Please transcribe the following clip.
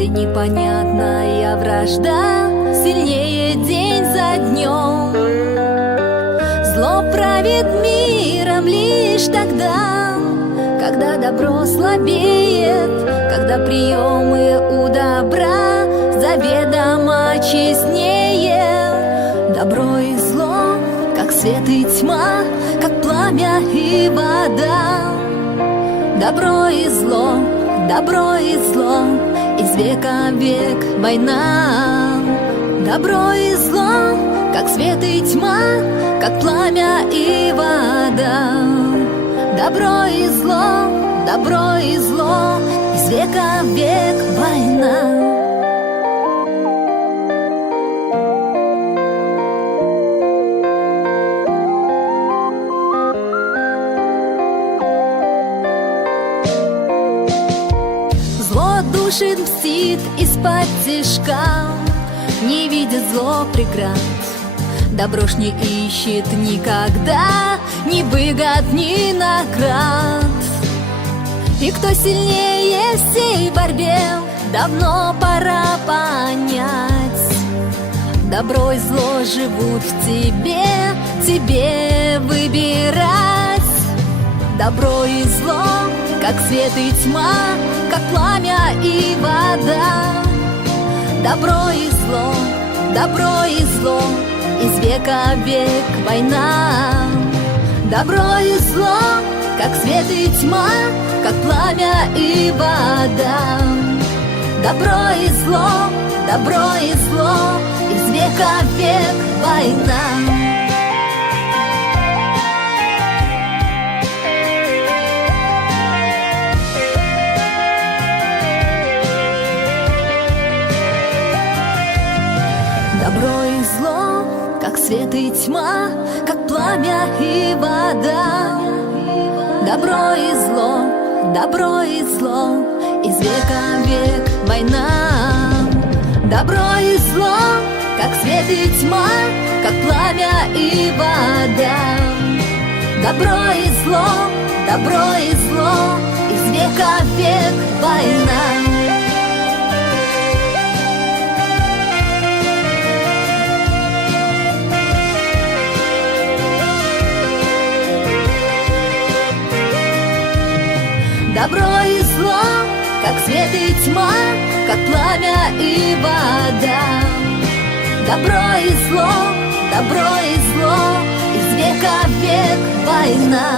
где непонятная вражда сильнее день за днем. Зло правит миром лишь тогда, когда добро слабеет, когда приемы у добра заведомо честнее. Добро и зло, как свет и тьма, как пламя и вода. Добро и зло, из века в век война. Добро и зло, как свет и тьма, как пламя и вода. Добро и зло, из века в век война. Душит, мстит из-под тишка, не видит зло преград. Добро ж не ищет никогда ни выгод, ни наград. И кто сильнее в сей борьбе, давно пора понять. Добро и зло живут в тебе выбирать. Добро и зло, как свет и тьма, как пламя и вода. Добро и зло, из века в век война. Добро и зло, как свет и тьма, как пламя и вода. Добро и зло, из века в век война. Добро и зло, как свет и тьма, как пламя и вода. Добро и зло, из века в век война. Добро и зло, как свет и тьма, как пламя и вода. Добро и зло, из века в век война. Добро и зло, как свет и тьма, как пламя и вода. Добро и зло, из века в век война.